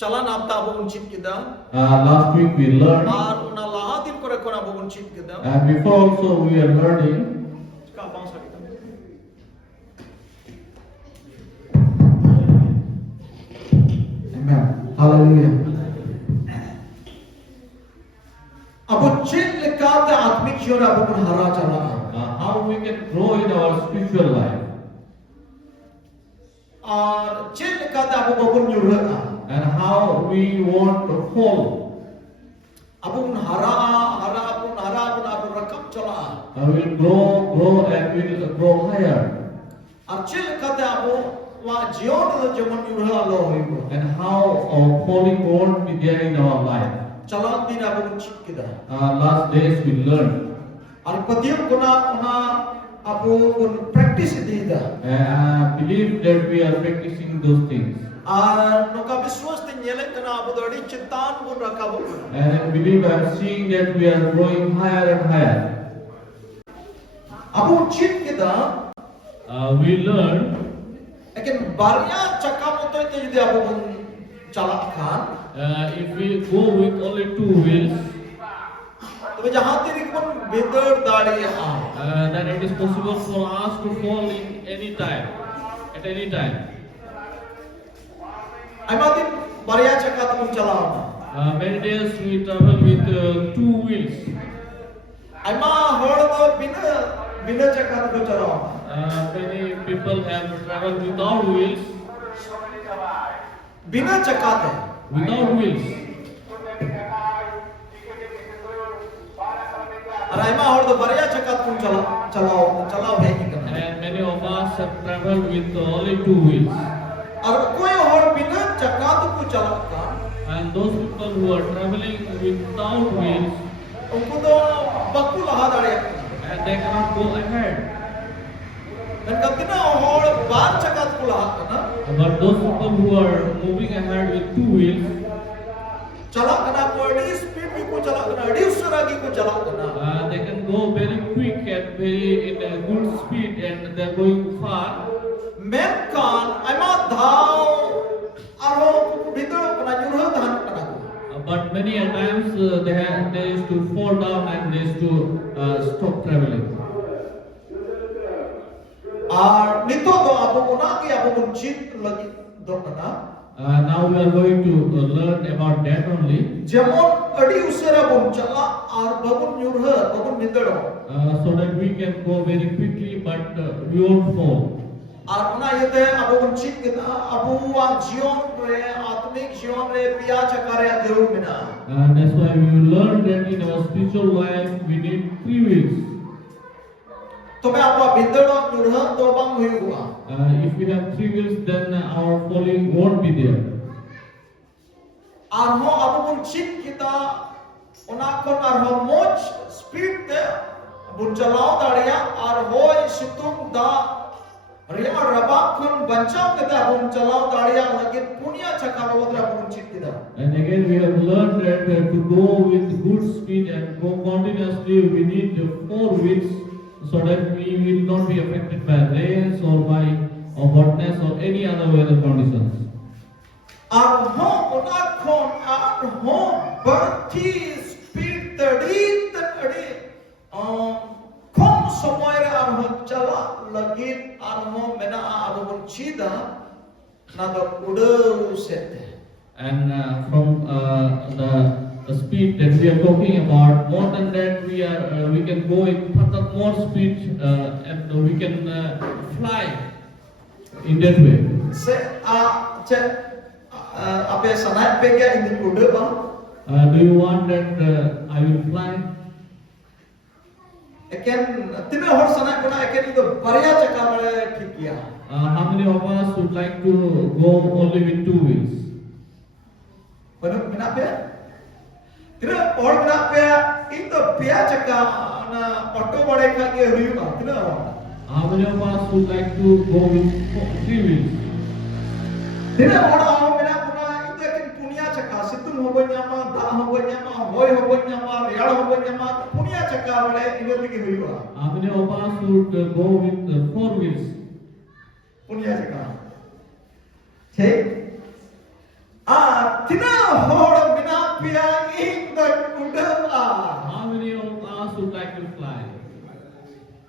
Chalan apta abo bun chit kita. Last week we learned, Ar una lahat din kore kona abo bun chit kita. and before also we are learning. Ka bangsa kita. Amen. Hallelujah. Abo chit lekate atmik jiwan abo bun hara chala. How we can grow in our spiritual life, Ar chit lekate abo bun nyurha. and how we want to fall. Abo bun hara bun abo rakam chala. We'll grow, and we'll grow higher. Ar chit lekate abo wa jiwan do jaman nyurha lo hoibo. And how our falling won't be there in our life. Chalan din abo bun chit kita. Last days we learned. Ar patiam kuna abo bun practice dida. I believe that we are practicing those things. Ar noka biswas tin yele kana abo dodi chitan bun rakabo. And I believe I'm seeing that we are growing higher and higher. Abo chit kita We learn, akan barya cakamoto itu jadi abo bun calakan. if we go with only 2 wheels, तो जहाँ तेरी कौन बेदर दाढ़ी है then it is possible for us to fall in any time, at any time. अमादिन barya cakap तुम चलाओ Many days we travel with 2 wheels. अमा हर तो बिना cakap तुम चलाओ Many people have traveled without wheels. बिना cakap है Without wheels. और अमा हर तो barya cakap तुम चलाओ है कि करना And many of us have traveled with only 2 wheels. और कोई और बिना cakap तुम चलाता And those people who are traveling without wheels, उनको तो बकुल हाथ आड़े and they cannot go ahead. dan katina और बार cakap तुम हाथ ना But those people who are moving ahead with 2 wheels, चला करना कोई स्पीड भी को चला करना अड़ी उसरागी को चला करना they can go very quick and very in a good speed, and they are going far. Menkan, ama dhau, aro bidro kena nyuruh tahan kena. But many a times they used to fall down and they used to stop traveling. Ar nito do abu una ki abu buncit lagi do kena. Now we are going to learn about that only. Jemon adi usara buncala ar babun nyuruh babun bidro. So that we can go very quickly, but we won't fall. Ar una yete abu buncit kita abu wa jion re atmik jion re piya chakare jarur mina. That's why we will learn that in our spiritual life we need 3 wheels. To me abu bidro nyuruh do bang hui gua. If we have 3 wheels, then our falling won't be there. Ar ho abu buncit kita una kon ar ho moj speed te buncalau daria ar hoi situng da ria rabak kon bancau kita buncalau daria lagi punya cakap wadra buncit kita. And again we have learned that to go with good speed and go continuously, we need 4 wheels so that we will not be affected by rains or by hotness or any other weather conditions. Ar ho una kon ar ho berti speed tadi tadi kom semua ar ho cala lagi ar ho mena abu buncida nado udah set. And from the speed that we are talking about, more than that we can go in further more speed and we can fly in that way. Se apa sangat bega ini udah bang. Do you want that I will fly? Eken tina hor sangat puna eken itu barya cakap male ठीक किया. How many of us would like to go only with 2 wheels? Benar benar pe? Tina hor benar pe itu pia cakap na auto bade ka ke huyu ka tina hor. How many of us would like to go with 3 wheels? Tina hor hor benar puna itu eken punya cakap situng hobonya ma da hobonya ma hoi hobonya ma real hobonya ma punya cakap male ini lagi huyu ka. How many of us would go with 4 wheels? Punya cakap. Okay. Ah tina hor mina pia ing da uda. How many of us would like to fly?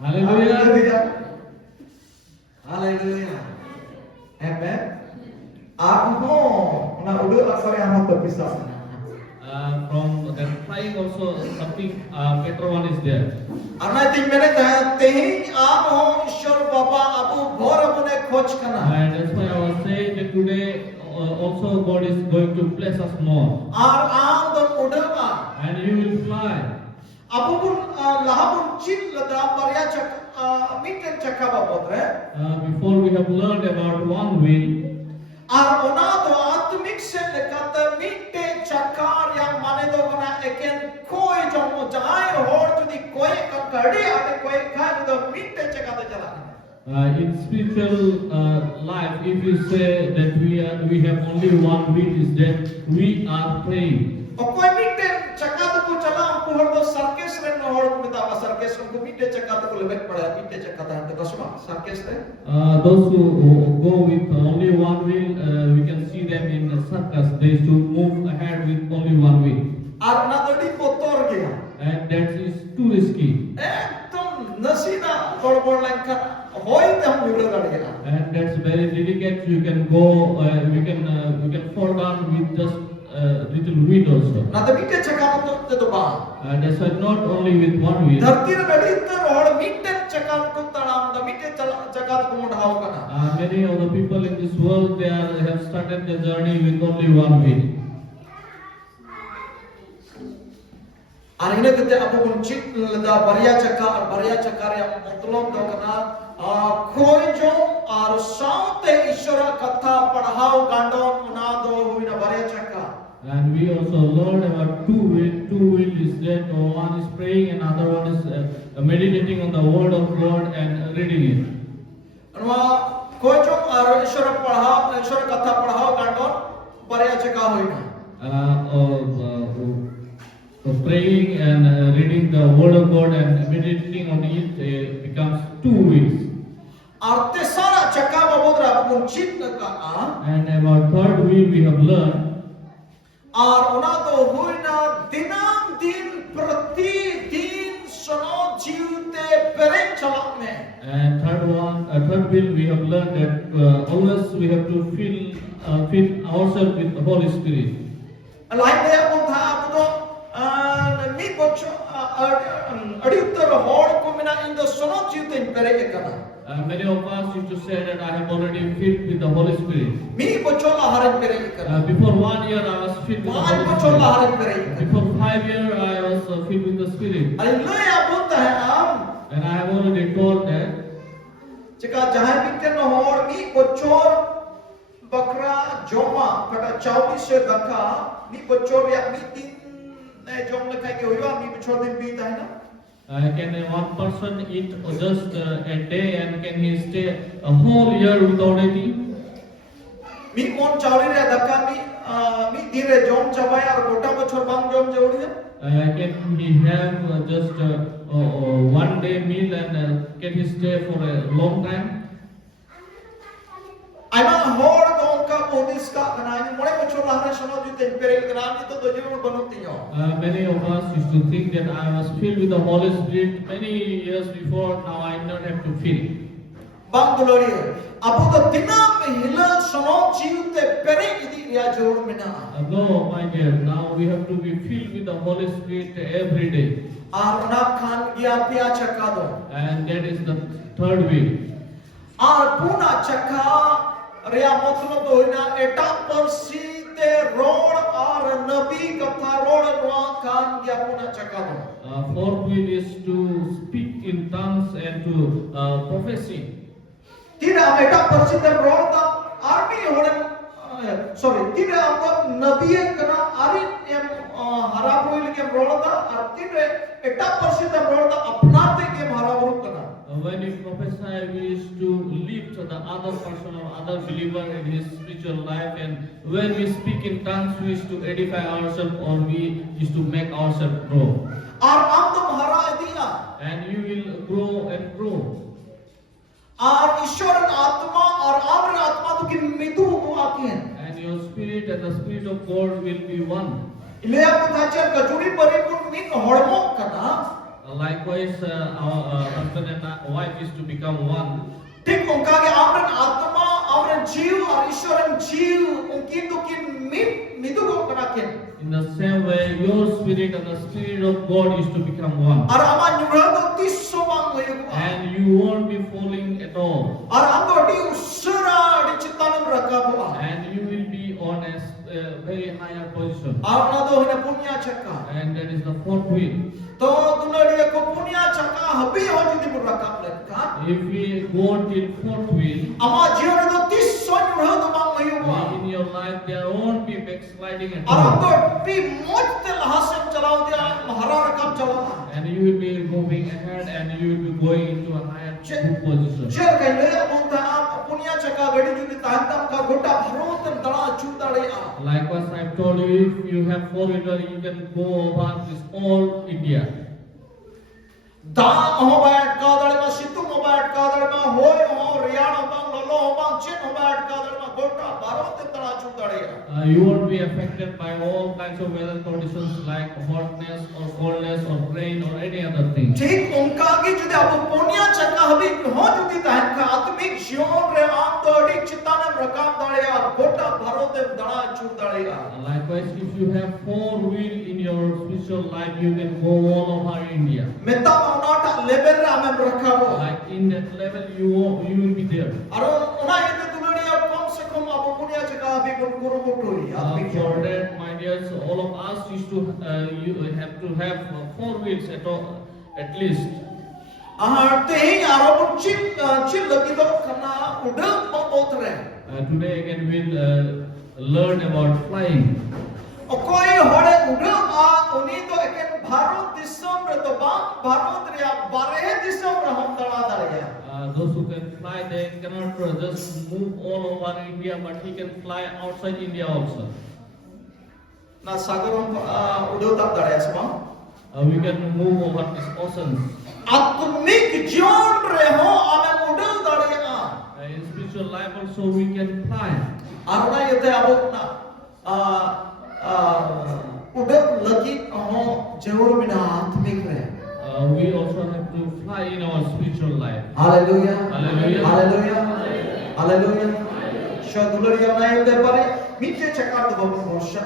Hallelujah. Hallelujah. Amen. Aku na uda asal yang mau terpisah. From that flying also something better one is there. Ana ting mene ta tehi amo Ishwar Baba abu bhor apne khoj kana. And that's why I was saying that today also God is going to bless us more. Ar am do uda. And you will fly. Abu pun lahabun chin lada barya chak miten chakka babotre. Before we have learned about one wheel. Ar ona do atmik se lekata miten chakar yang mane do bana eken koi jong jahai hor jodi koi kan kadi ate koi kha do miten chakata jala. In spiritual life, if you say that we have only one wheel, is that we are praying. Koi miten chakata ko chala amko hor do circus ren hor ko mita circus ko miten chakata ko lebek pada miten chakata ante kasma circus re. Those who go with only one wheel, we can see them in the circus. They should move ahead with only one wheel. Ar na dodi kotor gaya. And that is too risky. Ekdom nasina gor langkan hoi te hum bigड़ gaya. And that's very delicate. You can go, we can fall down with just little wheel also. Na te miten chakata te do ba. That's why not only with one wheel. धरती रे नडीतर हर metre चकान को तड़ाम the metre जगत को मुढ़ाव कना. Many of the people in this world have started their journey with only one wheel. Arine kete apu pun cit leda barya cakar yang मतलब दो कना कोई जो और साउते ईश्वर कथा पढ़ाओ गांडोन उना दो हुईना barya cakar. And we also learned about two wheel. Two wheel is that one is praying and other one is meditating on the word of God and reading it. अनुआ कोई जो और ईश्वर कथा पढ़ाओ गांडोन barya cakar हुईना. Praying and reading the word of God and meditating on it becomes two wheels. आरते सारा cakar babodra apu pun cit ka. And about third wheel we have learned. और उना तो हुईना दिनाम दिन प्रतिदिन सनो जीवते पेरें चलक में. And third wheel we have learned that always we have to fill ourselves with the Holy Spirit. Line में अपन था अपन तो मी बच्चों अड़ियुत्तर हॉड को मिना इन द सनो जीवते पेरें एकना. Many of us used to say that I have already filled with the Holy Spirit. मी बच्चों लाहरन पेरें एकना. Before 1 year I was filled with the Holy बच्चों Spirit. लाहरन पेरें एकना. Before 5 years I was filled with the Spirit. अरे ले अपन था हम. And I have already told that. जगह जहाँ भी तेन हॉड मी बच्चों बकरा जोमा कटा 24 से दका मी बच्चों या मी दिन ने जोम लिखाई के हुआ मी बच्चों दिन बीता है ना. Can one person eat just a day and can he stay a whole year without eating? मी कौन चावली रे दका मी धीरे जोम चबाया और गोटा बच्चों बांग जोम जोड़ी है. Can he have just one day meal and can he stay for a long time? आइमा हॉड दोन का बोधिस का कनाई मोड़े बच्चों लाहरे शनो जीते पेरे कनाई तो जरूर बनती हो. Many of us used to think that I was filled with the Holy Spirit many years before. Now I don't have to fill. बांग दुलोड़ी है. अब तो दिना में हिला शनो जीवते पेरे इदी या जरूर मिना. No, my dear. Now we have to be filled with the Holy Spirit every day. Aarna Khan गया पिया चक्का दो. And that is the third way. आर पूना चक्का रिया मतलब तो इना एटा पर सीते रोड और नबी कथा रोड नुआ खान गया पूना चक्का दो. Fourth wheel is to speak in tongues and to prophecy. तीन हम एटा पर सीते रोड दा आर्मी होने sorry तीन हम नबी कना आरी एम हरा बोल के रोड दा और तीन एटा पर सीते रोड दा अपना ते के हरा बोल कना. When we prophesy, we used to lift the other person or other believer in his spiritual life, and when we speak in tongues, we used to edify ourselves or we used to make ourselves grow. और हम तो हरा दिया. And you will grow and grow. और ईश्वर आत्मा और आम्र आत्मा तो की मितु हुआ की है. And your spirit and the spirit of God will be one. Ilya putajan kajuri paripun min hormok kana. Likewise, our husband and wife is to become one. Tik ongkage amran atma, amran jiv, ar Iswaran jiv, ungkin tukin midugo kanakin. In the same way, your spirit and the spirit of God is to become one. Ar ama nyurado tisso bang mayugo. And you won't be falling at all. Ar ando di usura di citanam rakabu. And you will be on a very higher position. Ar nado hina punya chakka. And that is the fourth wheel. To dunari ko punya chakka habi ho judi murakap lekka. If we go till fourth wheel, Ama jiyorado tisso nyurado bang mayugo. in your life there won't be backsliding at Ar all. ando pi moj te lahasem chalao dia mahara rakam chalao. And you will be moving ahead and you will be going into a higher good position. Jer kai le monta am punya chakka gadi judi tahantam ka gota bharotam dala chudale a. Likewise, I've told you, if you have four-wheeler, you can go over this all India. Da ho bat ka dale ma situ ho bat ka dale ma hoy ho riyana bang lolo ho bang chin ho bat ka dale ma gota bharotam dala chudale a. You won't be affected by all kinds of weather conditions like hotness or coldness or rain or any other thing. ठीक उनका की जुदे अब पुण्या चक्का हबी हो जुदी तहन का आत्मिक जीवन रे आम तो अडी चित्ताने रकाम दाड़े और गोटा भरोते दड़ा चूर दाड़े आ. Likewise, if you have four-wheel in your spiritual life, you can go all over India. मेता माउनाटा लेवल रे आमे रखाबो. Like in that level, you will be there. और उना ये दुलड़ी अब कम से कम अब पुण्या चक्का हबी गुण गुरु मुटोरी आत्मिक For that, my dears, all of us is to you have to have four wheels at least. ते ही आरोपन चिल लगी तो करना उड़न बहुत रे. Today again we'll learn about flying. कोई होड़े उड़न आ उनी तो एक भारत दिसम रे तो भारत रे बारह दिसम रे हम दड़ा दाड़े. Those who can fly, they cannot just move all over India, but he can fly outside India also. Na sagarom udah tak daria semua. We can move over these oceans. Atmik जीवन रे हो आमे उड़ल दाड़िया. In spiritual life also we can fly. Aarna ये ते अब ना उड़ल लगी हो जरूर बिना आत्मिक रे. We also have to fly in our spiritual life. Hallelujah. Hallelujah. Hallelujah. Hallelujah. Shaduliya na ये ते परे नीचे चक्कर तो बहुत मोशा.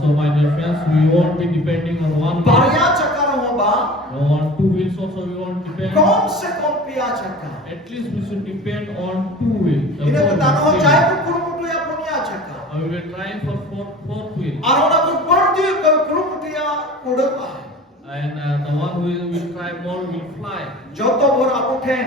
So my dear friends, we won't be depending on one wheel. बारिया चक्कर हो बा. On two wheels also we won't depend. कौन से कौन पिया चक्कर. At least we should depend on two wheels. इन्हें बताना हो चाहे तो कुरुमुटु या पुनिया चक्कर. We will try for fourth wheel. आरोना को बढ़ती कुरुमुटिया उड़पा. And the one who will try more will fly. जो तो बोर आप उठे.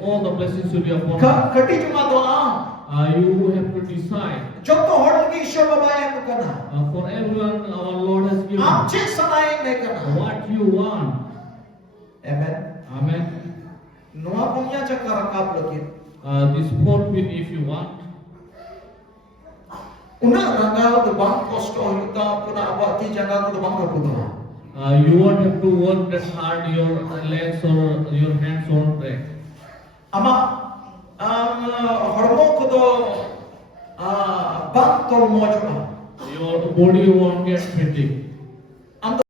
All the blessings will be upon you. कटी जुमा दोआ. You have to decide. जो तो हर लगी ईश्वर बाबा है मुकना. For everyone, our Lord has given आप चीज सनाए में करना. what you want. Amen. Amen. नुआ पुनिया चक्कर रकाब लगी. This fourth wheel, if you want. उन्हें रंगा तो बांग कष्ट होता पुना अब ती जगह को तो बांग रखूँगा. You won't have to work that hard. Your legs or your hands won't break. अमा हरमों को तो बांग तो मौजूद. Your body won't get fatigued.